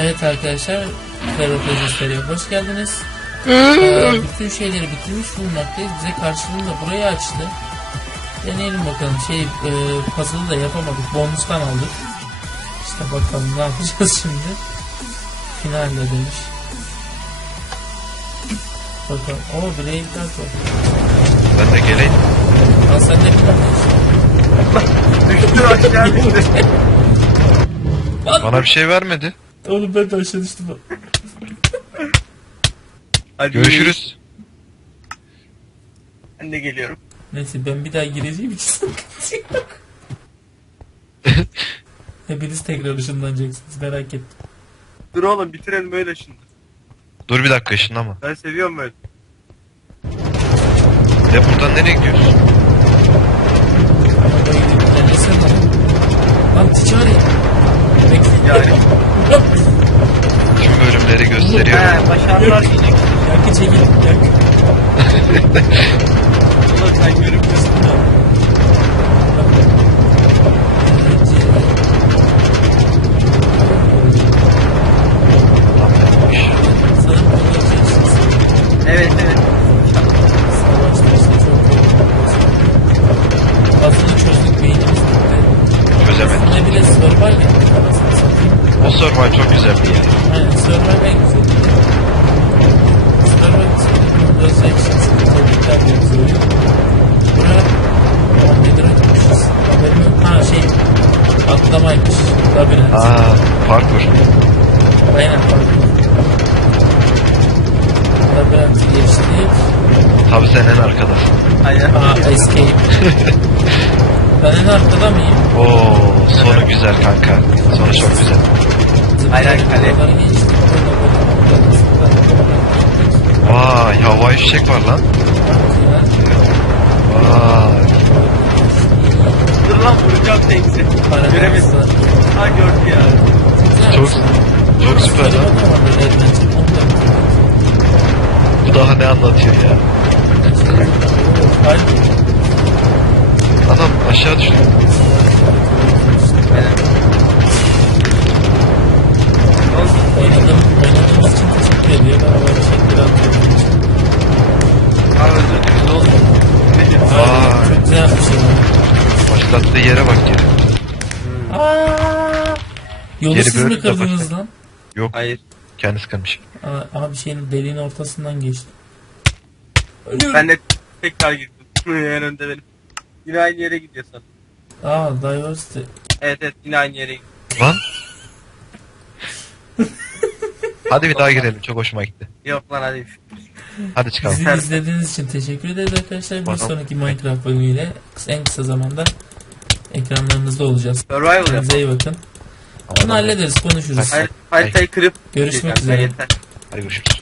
Evet arkadaşlar, Ferrofezisteri'ye hoş geldiniz. Ee, bütün şeyleri bitirmiş bulunmaktayız. Bize karşılığında burayı açtı. Deneyelim bakalım. Şey, e, puzzle'ı da yapamadık. Bonustan aldık. İşte bakalım ne yapacağız şimdi. Finalde demiş. Bakalım. O Blade Dark var. Ben de geleyim. Lan sen de. Düştü aşağı düştü. Bana bir şey vermedi. Oğlum ben de aşağı düştüm. Hadi Görüşürüz. Ben de geliyorum. Neyse ben bir daha gireceğim için sıkıntı yok. Hepiniz tekrar ışınlanacaksınız merak etme. Dur oğlum bitirelim böyle şimdi. Dur bir dakika ışınlama. Ben seviyorum böyle. Ya buradan nereye gidiyoruz? Arabayı denesene lan. Lan ticari. Bekle. Yani. Tüm bölümleri gösteriyor. He başarılar diyecek. Yakı çekil. Yak. Ulan sen görünmüyorsun. Konuşacaksınız. Evet evet. Aslında çözdük beynimiz gitti. Çözemedik. Ne bile anasını satayım. O survival çok güzeldi ya. Aynen survival en güzeli. Survival güzeli. Özel için tebrikler diyoruz oyun. Buraya 11 lira gitmişiz. Ha şey atlamaymış. Labirent. Aa, parkur. Aynen pardon. Labirenti geçtik. Tabi sen en arkadasın. Aynen. Aa escape. ben en arkada mıyım? Oo, güzel kanka. Sonu çok güzel. Kale. Böyle böyle. Vay, havai fişek var lan. Vay. Dur lan vuracağım teksi. Göremesin. Ha gördü ya. Çok, çok süper lan. Bu daha ne anlatıyor ya? Adam aşağı düştü. Başlattığı yere bak ya. Aa! Yolu Geri siz mi böyle kırdınız lan? Yok, Hayır. kendisi kırmış. Aa, Abi şeyin deliğin ortasından geçti. Ölüyorum. Ben de tekrar girdim. en önde benim. Yine aynı yere gidiyorsun. Aa diversity. Evet evet yine aynı yere gidiyor. Lan. Hadi bir daha girelim. Çok hoşuma gitti. Yok lan hadi. Hadi çıkalım. Bizi izlediğiniz için teşekkür ederiz arkadaşlar. Bir Bakalım. sonraki Minecraft bölümüyle en kısa zamanda ekranlarınızda olacağız. Survival Kendinize yapalım. iyi bakın. Onu hallederiz konuşuruz. Har- Haritayı kırıp Görüşmek üzere. Hadi görüşürüz.